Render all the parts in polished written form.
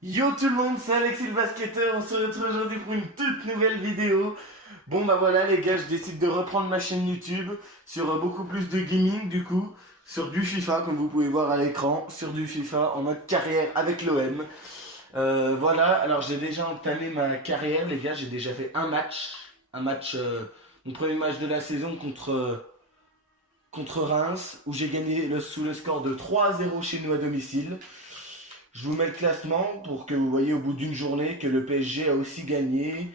Yo tout le monde, c'est Alexis le basketteur, on se retrouve aujourd'hui pour une toute nouvelle vidéo. Bon bah voilà les gars, je décide de reprendre ma chaîne YouTube sur beaucoup plus de gaming du coup, sur du FIFA comme vous pouvez voir à l'écran, sur du FIFA en mode carrière avec l'OM. Voilà, alors j'ai déjà entamé ma carrière les gars, j'ai déjà fait un match, mon premier match de la saison contre Reims où j'ai gagné sous le score de 3-0 chez nous à domicile. Je vous mets le classement pour que vous voyez au bout d'une journée que le PSG a aussi gagné.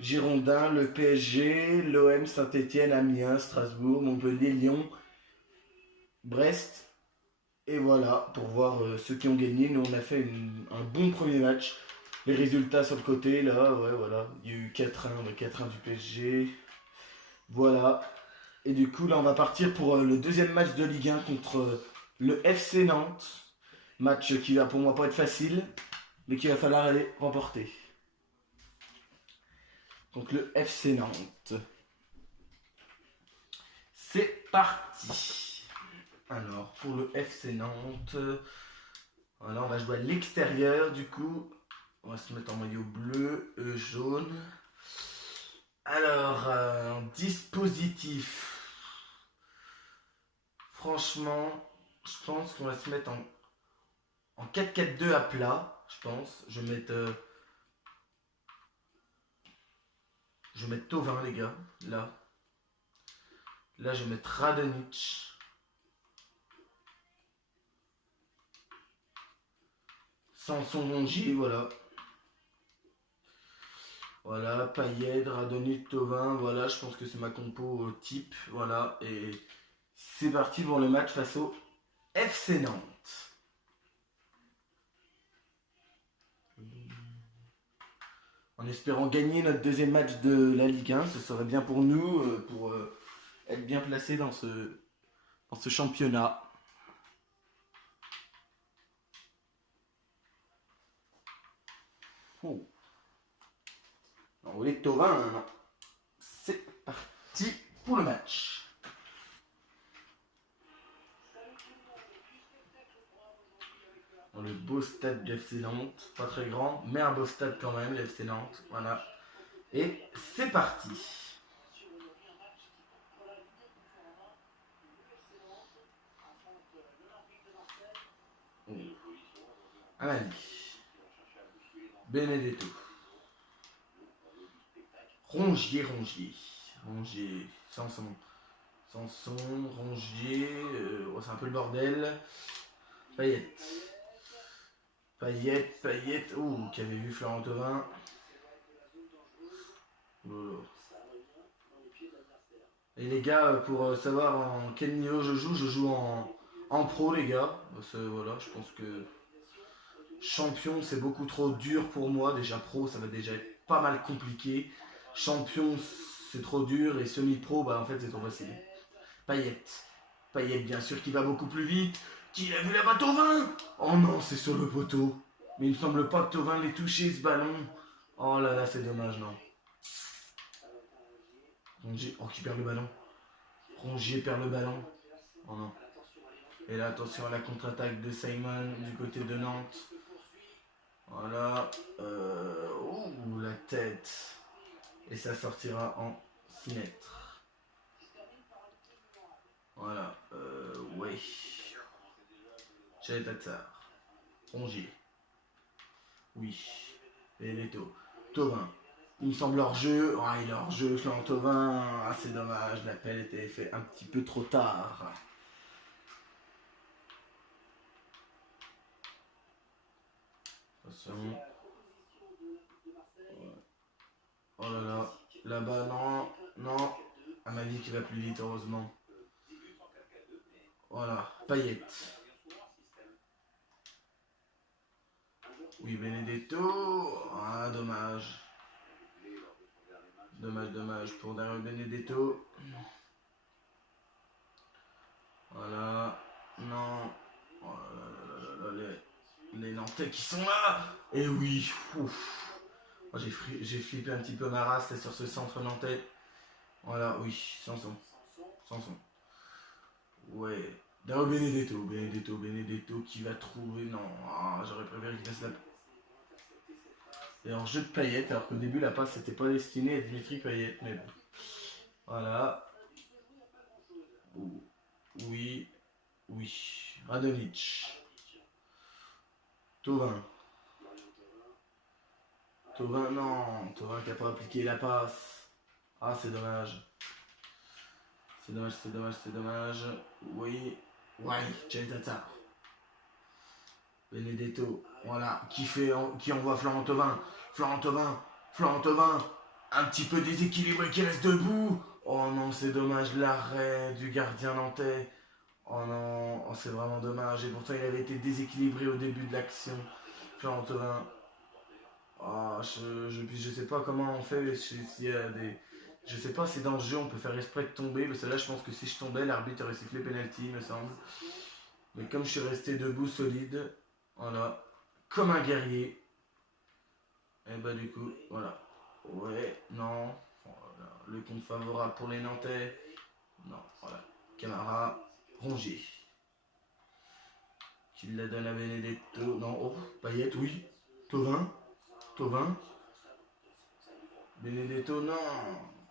Girondins, le PSG, l'OM, Saint-Etienne, Amiens, Strasbourg, Montpellier, Lyon, Brest. Et voilà, pour voir ceux qui ont gagné. Nous, on a fait un bon premier match. Les résultats sur le côté, là, ouais, voilà. Il y a eu 4-1, le 4-1 du PSG. Voilà. Et du coup, là, on va partir pour le deuxième match de Ligue 1 contre le FC Nantes. Match qui va pour moi pas être facile, mais qu'il va falloir aller remporter. Donc le FC Nantes. C'est parti. Alors pour le FC Nantes, voilà, on va jouer à l'extérieur du coup. On va se mettre en maillot bleu, jaune. Alors, dispositif. Franchement, je pense qu'on va se mettre en 4-4-2 à plat. Je pense. Je vais mettre Tovin, les gars. Là. Là, je vais mettre Radonic. Sanson Rongier, voilà. Voilà, Payet, Radonic, Tovin, voilà, je pense que c'est ma compo type, voilà, et c'est parti pour le match face au FC Nantes. En espérant gagner notre deuxième match de la Ligue 1, ce serait bien pour nous, pour être bien placé dans ce championnat. Oh. On voulait Tovin, non. C'est parti pour le match. Dans le beau stade du FC Nantes, pas très grand, mais un beau stade quand même, le FC Nantes, voilà. Et c'est parti. Oh. Amali. Benedetto. Rongier. Sanson, Rongier. Oh, c'est un peu le bordel. Payet. Oh, qui avait vu Florent Thauvin. Oh. Et les gars, pour savoir en quel niveau je joue en pro, les gars. Voilà, je pense que champion, c'est beaucoup trop dur pour moi. Déjà pro, ça va déjà être pas mal compliqué. Champion, c'est trop dur. Et semi-pro, bah en fait, c'est trop facile. Payet. Payet, bien sûr, qui va beaucoup plus vite. Qui a vu là-bas Thauvin? Oh non, c'est sur le poteau. Mais il ne semble pas que Thauvin l'ait touché ce ballon. Oh là là, c'est dommage, non. Rongier, oh, qui perd le ballon. Rongier perd le ballon. Oh non. Et là, attention à la contre-attaque de Simon du côté de Nantes. Voilà. Ouh, la tête. Et ça sortira en 6 mètres. Voilà. Ouais. J'avais Tatsar. Rongier. Oui. Benedetto. Thauvin. Il me semble hors-jeu. Ah, il est hors-jeu, Florent Thauvin. Ah, c'est dommage. L'appel était fait un petit peu trop tard. Attention. Oh là là. Là-bas, non. Non. À ma vie qui va plus vite, heureusement. Voilà. Payet. Oui, Benedetto. Ah, dommage. Dommage pour Dario Benedetto. Voilà. Non. Oh là là, les Nantais qui sont là. Et oui. Ouf. Oh, j'ai flippé un petit peu ma race sur ce centre nantais. Voilà, oui. Sanson. Ouais. Dario Benedetto qui va trouver. Non. Ah, j'aurais préféré qu'il fasse la. Et en jeu de Payet, alors qu'au début la passe n'était pas destinée à Dimitri Payet, mais bon. Voilà. Oui. Oui. Radonjic. Thauvin. Thauvin, non. Thauvin qui n'a pas appliqué la passe. Ah, c'est dommage. C'est dommage, c'est dommage, c'est dommage. Oui. Ouais, Tchatata. Benedetto. Voilà. Qui envoie Florent Thauvin. Florent Thauvin. Florent Thauvin. Un petit peu déséquilibré qui reste debout. Oh non, c'est dommage. L'arrêt du gardien nantais. Oh non, oh, c'est vraiment dommage. Et pourtant, il avait été déséquilibré au début de l'action. Florent Thauvin. Oh, je sais pas comment on fait. S'il y a des... Je sais pas si dans le jeu on peut faire exprès de tomber. Parce que là, je pense que si je tombais, l'arbitre aurait sifflé penalty, me semble. Mais comme je suis resté debout solide, voilà, comme un guerrier. Et bah, du coup, voilà. Ouais, non. Voilà. Le compte favorable pour les Nantais. Non, voilà. Camara, Rongier. Qui la donne à Benedetto. Non, oh, Payet, oui. Thauvin. Thauvin. Benedetto, non.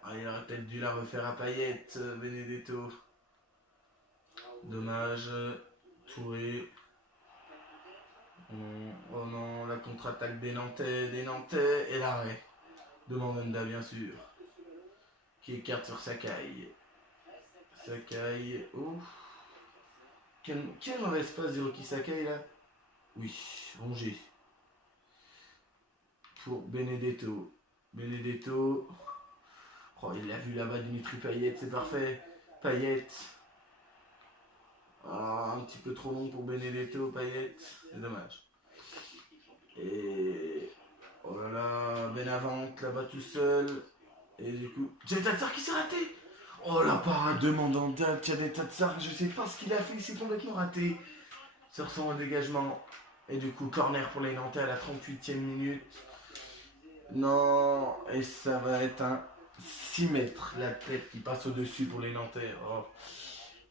Ah, il aurait peut-être dû la refaire à Payet, Benedetto. Dommage. Touré. Oh non, la contre-attaque des Nantais et l'arrêt de Mandanda, bien sûr. Qui écarte sur Sakai. Sakai, oh. Quelle mauvaise passe d'Hiroki Sakai là. Oui, Rongier. Pour Benedetto. Benedetto. Oh, il l'a vu là-bas, Dimitri Payet, c'est parfait. Payet. Ah, un petit peu trop long pour Benedetto, Payet. C'est dommage. Et... Oh là là, Benavente là-bas tout seul. Et du coup... Tchadé Tatsar qui s'est raté. Oh la parade de Mandanda, Tchadé Tatsar, je sais pas ce qu'il a fait, il s'est complètement raté. Sur son dégagement. Et du coup, corner pour les Nantais à la 38e minute. Non, et ça va être un 6 mètres, la tête qui passe au-dessus pour les Nantais. Oh.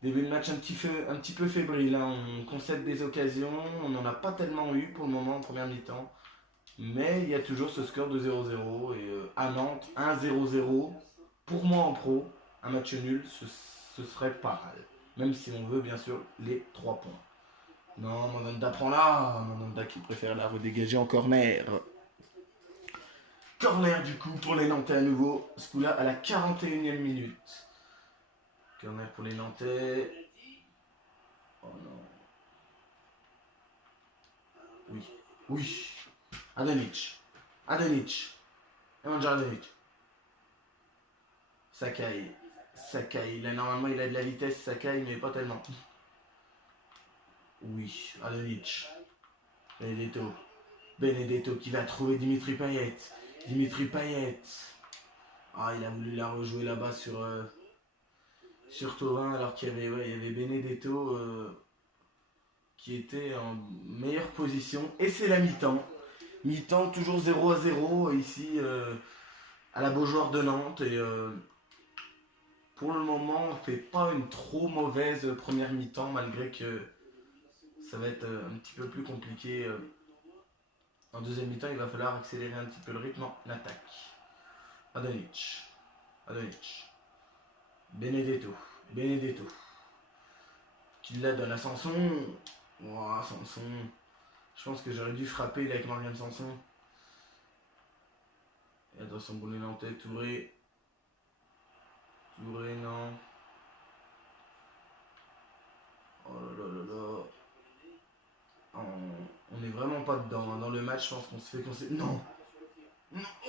Début de match un petit peu fébrile, hein. On concède des occasions, on n'en a pas tellement eu pour le moment en première mi-temps. Mais il y a toujours ce score de 0-0 et à Nantes, 1-0-0, pour moi en pro, un match nul, ce serait pas mal. Même si on veut bien sûr les 3 points. Non, Mandanda prend là, Mandanda qui préfère la redégager en corner. Corner du coup pour les Nantais à nouveau, ce coup-là à la 41e minute. Corner pour les Nantais. Oh non. Oui, oui. Adanic. Adanic. Emmanuel Adanic. Sakai. Sakai. Là, normalement, il a de la vitesse, Sakai, mais pas tellement. Oui, Adanic. Benedetto. Benedetto qui va trouver Dimitri Payet. Dimitri Payet. Ah, il a voulu la rejouer là-bas sur Thauvin alors qu'il y avait Benedetto qui était en meilleure position. Et c'est la mi-temps. Mi-temps toujours 0-0 ici à la Beaujoire de Nantes. Et pour le moment, on ne fait pas une trop mauvaise première mi-temps malgré que ça va être un petit peu plus compliqué. En deuxième mi-temps, il va falloir accélérer un petit peu le rythme en attaque. Adanic. Adanic. Benedetto. Benedetto. Qui la donne à Sanson. Oh, Sanson. Je pense que j'aurais dû frapper avec Morgan Sanson. Et attention pour les Nantais. Touré. Touré, non. Oh là là là là. On n'est vraiment pas dedans. Hein. Dans le match, je pense qu'on se fait concéder. Non.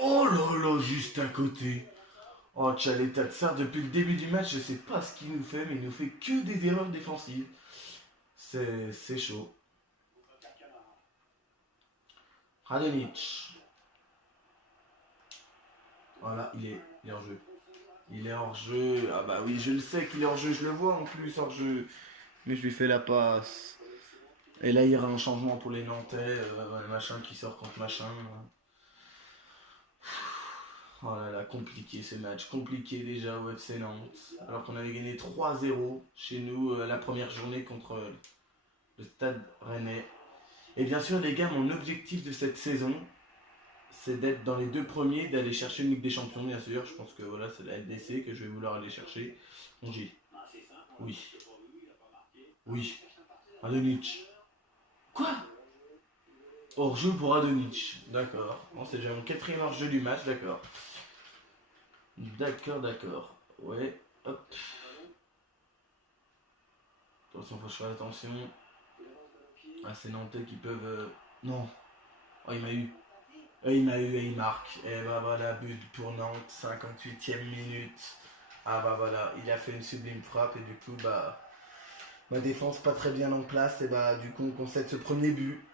Oh là là, juste à côté. Oh, Tchadé Tatsar, depuis le début du match, je sais pas ce qu'il nous fait, mais il nous fait que des erreurs défensives. C'est chaud. Radonjic. Voilà, il est hors jeu. Il est hors jeu. Ah bah oui, je le sais qu'il est hors jeu, je le vois en plus hors jeu. Mais je lui fais la passe. Et là, il y aura un changement pour les Nantais. Machin qui sort contre machin. Oh là là, compliqué ce match. Compliqué déjà au FC Nantes. Alors qu'on avait gagné 3-0 chez nous la première journée contre le Stade Rennais. Et bien sûr, les gars, mon objectif de cette saison, c'est d'être dans les 2 premiers, d'aller chercher une Ligue des Champions, bien sûr. Je pense que voilà, c'est la LDC que je vais vouloir aller chercher. Rongier. Oui. Oui. Radonjic. Quoi? Hors-jeu pour Radonjic. D'accord. Bon, c'est déjà mon 4e hors-jeu du match, d'accord. D'accord. Ouais. Hop. Attention, faut que je fasse attention. Ah, c'est Nantais qui peuvent... Non. Oh, il m'a eu. Il m'a eu et il marque. Et bah voilà, but pour Nantes, 58e minute. Ah bah voilà, il a fait une sublime frappe et du coup, bah... Ma défense pas très bien en place et bah du coup on concède ce premier but.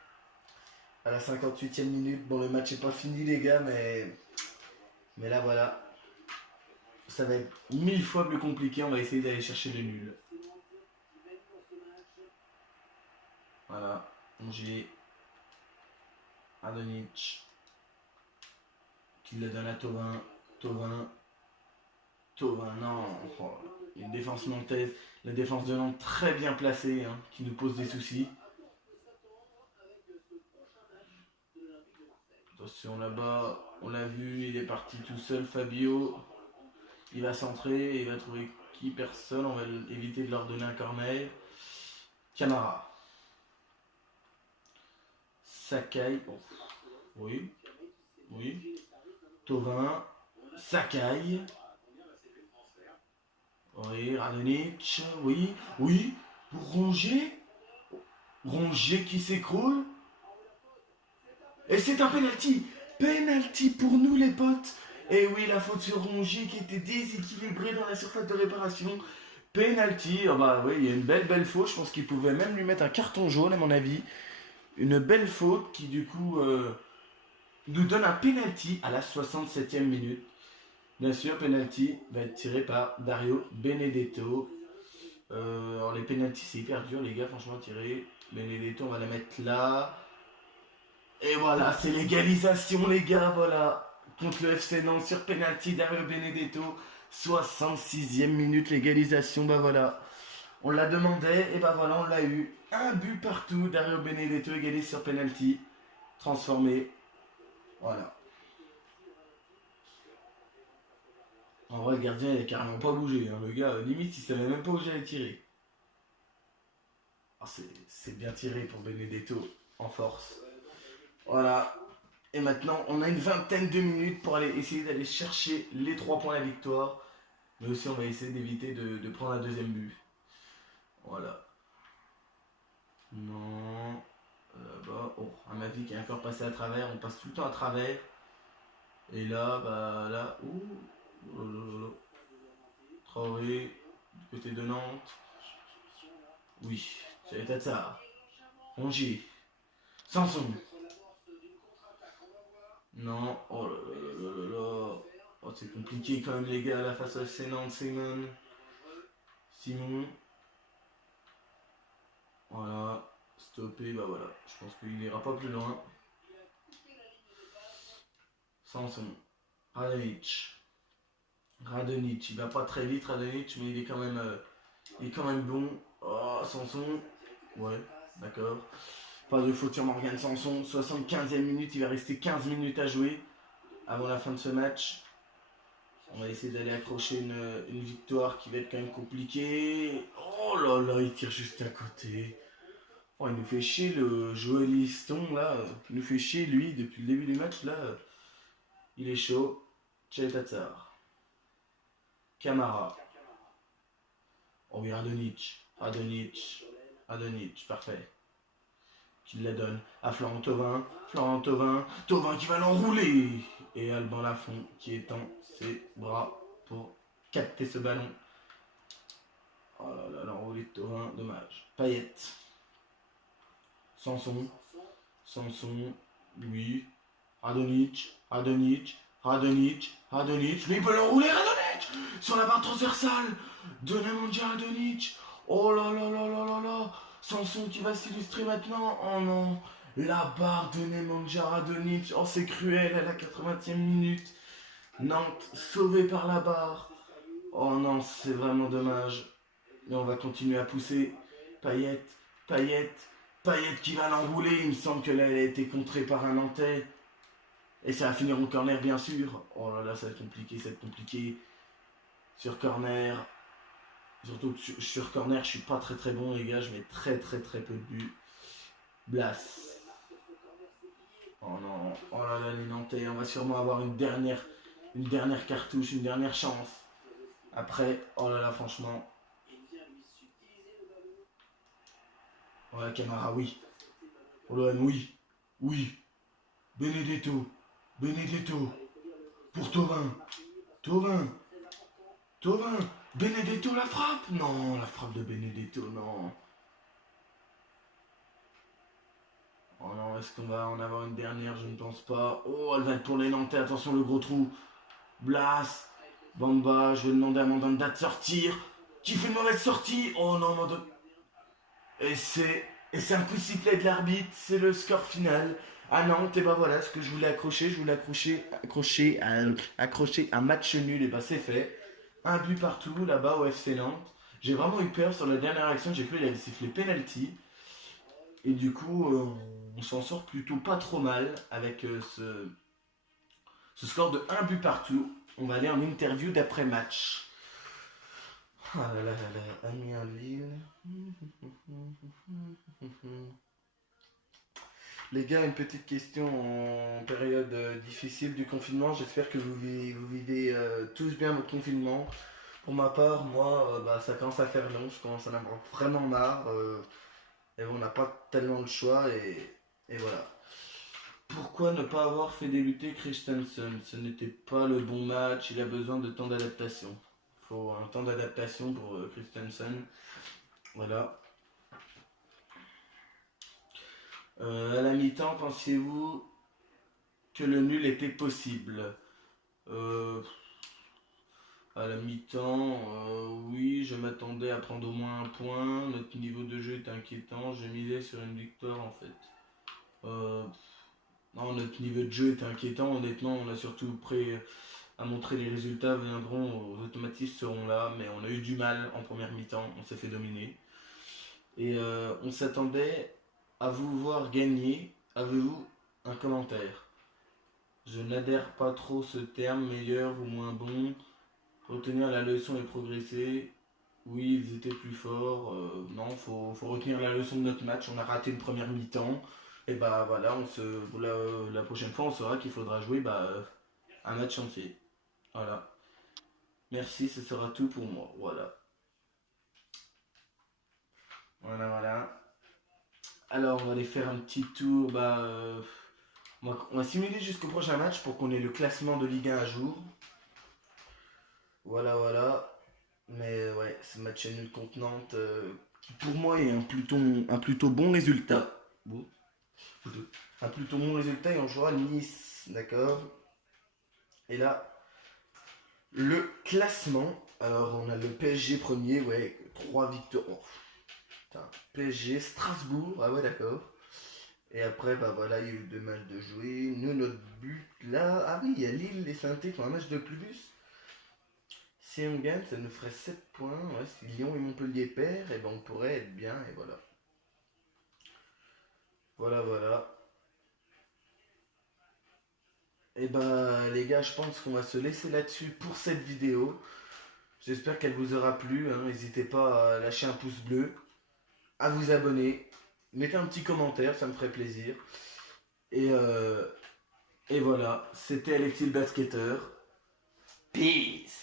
À la 58e minute. Bon, le match est pas fini les gars, mais là voilà. Ça va être 1000 fois plus compliqué, on va essayer d'aller chercher le nul. Voilà, j'ai Radonjic qui le donne à Thauvin. Thauvin, non. Oh, une défense nantaise, la défense de Nantes très bien placée, hein, qui nous pose des soucis. Attention là-bas, on l'a vu, il est parti tout seul, Fabio. Il va centrer et il va trouver qui? Personne, on va éviter de leur donner un corner. Camara. Sakai. Oh. Oui. Thauvin. Sakai. Oui, Radonjic. Oui. Pour Rongier. Rongier qui s'écroule. Et c'est un penalty. Penalty pour nous les potes. Et oui, la faute sur Rongier qui était déséquilibré dans la surface de réparation. Penalty. Oh bah oui, il y a une belle faute. Je pense qu'il pouvait même lui mettre un carton jaune à mon avis. Une belle faute qui du coup nous donne un penalty à la 67e minute. Bien sûr, penalty va être tiré par Dario Benedetto. Alors les penalties c'est hyper dur les gars, franchement à tirer. Benedetto, on va la mettre là. Et voilà, c'est l'égalisation les gars, voilà. Contre le FC Nantes sur penalty, Dario Benedetto. 66e minute, l'égalisation, bah voilà. On la demandait et bah voilà, on l'a eu. Un but partout, Dario Benedetto égalé sur penalty. Transformé. Voilà. En vrai, le gardien il a carrément pas bougé. Hein. Le gars, limite, il savait même pas où j'allais tirer. Ah, c'est bien tiré pour Benedetto. En force. Voilà. Et maintenant, on a une vingtaine de minutes pour aller essayer d'aller chercher les 3 points à la victoire. Mais aussi, on va essayer d'éviter de prendre un deuxième but. Voilà. Non. Là-bas. Oh, un avis qui est encore passé à travers. On passe tout le temps à travers. Et là, bah là. Ouh. Traoré. Du côté de Nantes. Oui. C'est peut-être ça. Rongier. Sanson. Non. Oh là. Oh, c'est compliqué quand même les gars là face à FC Nantes. Simon. Voilà. Stoppé. Bah voilà. Je pense qu'il n'ira pas plus loin. Sanson. Radonjic, il va pas très vite Radonjic, mais il est quand même bon. Oh, Sanson. Ouais, d'accord. Pas de faute sur Morgan Sanson. 75e minute, il va rester 15 minutes à jouer avant la fin de ce match. On va essayer d'aller accrocher une victoire qui va être quand même compliquée. Oh là là, il tire juste à côté. Oh, il nous fait chier le Joëliston là. Il nous fait chier lui depuis le début du match là. Il est chaud. Tchetatsar. Camara. Oh oui, Radonjic, parfait. Qui la donne à Florent Thauvin. Thauvin qui va l'enrouler. Et Alban Lafont qui étend ses bras pour capter ce ballon. Oh là là, l'enroulé de Thauvin, dommage. Payet. Sanson, oui. Radonjic. Lui il peut l'enrouler, Radonjic sur la barre transversale de Nemanja Radonjic. Oh là là. Sanson qui va s'illustrer maintenant. Oh non. La barre de Nemanja Radonjic. Oh, c'est cruel à la 80e minute. Nantes sauvé par la barre. Oh non, c'est vraiment dommage. Mais on va continuer à pousser. Payet qui va l'enrouler. Il me semble que là, elle a été contrée par un Nantais. Et ça va finir en corner, bien sûr. Oh là là, ça va être compliqué, ça va être compliqué. Sur corner. Surtout que sur corner, je suis pas très très bon, les gars. Je mets très très très peu de buts. Blas. Oh non. Oh là là, les Nantais. On va sûrement avoir une dernière cartouche, une dernière chance. Après, oh là là, franchement. Oh la Camara, oui. Oh l'OM, oui. Oui. Benedetto. Benedetto. Pour Thauvin. Thauvin. Thauvin. Benedetto, la frappe. Non, la frappe de Benedetto, non. Oh non, est-ce qu'on va en avoir une dernière? Je ne pense pas. Oh, elle va être pour les Nantais. Attention, le gros trou. Blas. Bamba. Je vais demander à Mandanda de sortir. Qui fait une mauvaise sortie? Oh non, Mandanda. Et c'est un coup de sifflet de l'arbitre. C'est le score final. À Nantes, et ben voilà ce que je voulais accrocher. Je voulais accrocher un match nul. Et ben c'est fait. Un but partout là-bas au FC Nantes. J'ai vraiment eu peur sur la dernière action. J'ai cru qu'il avait sifflé penalty. Et du coup, on s'en sort plutôt pas trop mal avec ce score de un but partout. On va aller en interview d'après-match. Ah là là là là, Amiens Lille. Les gars, une petite question en période difficile du confinement. J'espère que vous vivez tous bien votre confinement. Pour ma part, moi, bah, ça commence à faire long. Je commence à en avoir vraiment marre. Et on n'a pas tellement le choix. Et voilà. Pourquoi ne pas avoir fait débuter Christensen? Ce n'était pas le bon match. Il a besoin de temps d'adaptation. Il faut un temps d'adaptation pour Christensen. Voilà. À la mi-temps, pensiez-vous que le nul était possible? euh, À la mi-temps, oui, je m'attendais à prendre au moins un point. Notre niveau de jeu est inquiétant. Je misais sur une victoire en fait. Euh, non, notre niveau de jeu est inquiétant. Honnêtement, on a surtout prêt à montrer les résultats viendront. Aux automatismes seront là. Mais on a eu du mal en première mi-temps. On s'est fait dominer. Et on s'attendait à vous voir gagner. Avez-vous un commentaire? Je n'adhère pas trop ce terme, meilleur ou moins bon. Retenir la leçon et progresser. Oui, ils étaient plus forts. Non, faut retenir la leçon de notre match. On a raté une première mi-temps. Et bah voilà, la prochaine fois, on saura qu'il faudra jouer un match entier. Voilà. Merci, ce sera tout pour moi. Voilà. Voilà, voilà. Alors, on va aller faire un petit tour. On va simuler jusqu'au prochain match pour qu'on ait le classement de Ligue 1 à jour. Voilà, voilà. Mais ouais, ce match nul contre Nantes, qui pour moi est un plutôt bon résultat. Bon, un plutôt bon résultat et on jouera Nice, d'accord. Et là, le classement. Alors, on a le PSG premier, ouais, 3 victoires. Oh, putain, PSG, Strasbourg, ah ouais, d'accord. Et après, bah voilà, il y a eu deux matchs de jouer. Nous, notre but là. Ah oui, il y a Lille et Saint-Étienne qui ont un match de plus. Si on gagne, ça nous ferait 7 points. Ouais, si Lyon et Montpellier perdent, et ben on pourrait être bien. Et voilà. Voilà, voilà. Et ben les gars, je pense qu'on va se laisser là-dessus pour cette vidéo. J'espère qu'elle vous aura plu. Hein. N'hésitez pas à lâcher un pouce bleu, à vous abonner. Mettez un petit commentaire, ça me ferait plaisir. Et, euh, et voilà, c'était Alexis le basketteur. Peace.